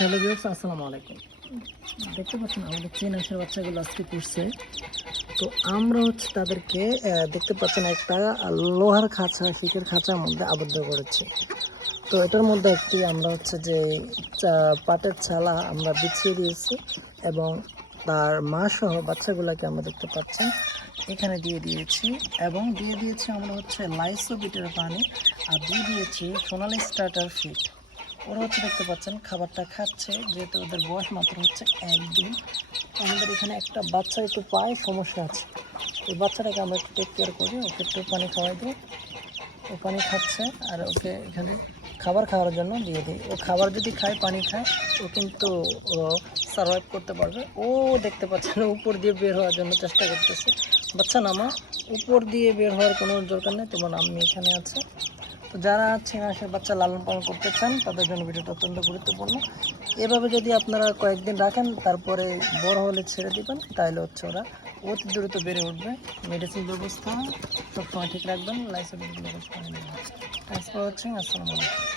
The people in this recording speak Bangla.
হ্যালো ভিউয়ার্স, আসসালামু আলাইকুম। দেখতে পাচ্ছেন আমাদের চীন হাঁসের বাচ্চাগুলো আজকে করছে। তো আমরা তাদেরকে দেখতে পাচ্ছেন একটা লোহার খাঁচা, শীতের খাঁচার মধ্যে আবদ্ধ করেছি। তো এটার মধ্যে একটি আমরা যে পাটের ছালা আমরা বিছিয়ে দিয়েছি এবং তার মা সহ বাচ্চাগুলোকে আমরা দেখতে পাচ্ছেন এখানে দিয়ে দিয়েছি এবং দিয়ে দিয়েছি আমরা লাইসোবিটের পানি আর দিয়ে দিয়েছি সোনালি স্টার্টার ফিড। ওরা দেখতে পাচ্ছেন খাবারটা খাচ্ছে, যেহেতু ওদের বয়স মাত্র একদিন। আমাদের এখানে একটা বাচ্চা একটু পায়ে সমস্যা আছে, এই বাচ্চাটাকে আমরা একটু টেক কেয়ার করি, ওকে একটু পানি খাওয়াই দিই। ও পানি খাচ্ছে আর ওকে এখানে খাবার খাওয়ার জন্য দিয়ে দিই। ও খাবার যদি খায়, পানি খায়, ও কিন্তু সার্ভাইভ করতে পারবে। ও দেখতে পাচ্ছেন উপর দিয়ে বের হওয়ার জন্য চেষ্টা করতেছে। বাচ্চা নামা, উপর দিয়ে বের হওয়ার কোনো দরকার নেই, তোমার আম্মি এখানে আছে। তো যারা চীনা হাঁসের বাচ্চা লালন পালন করতে চান তাদের জন্য ভিডিওটা অত্যন্ত গুরুত্বপূর্ণ। এভাবে যদি আপনারা কয়েকদিন রাখেন, তারপরে বড় হলে ছেড়ে দিবেন, তাহলে ওরা অতি দ্রুত বেড়ে উঠবে। মেডিসিন ব্যবস্থা সবসময় ঠিক রাখবেন, লাইসেন্স ব্যবস্থা। Thanks for watching. আসসালামু আলাইকুম।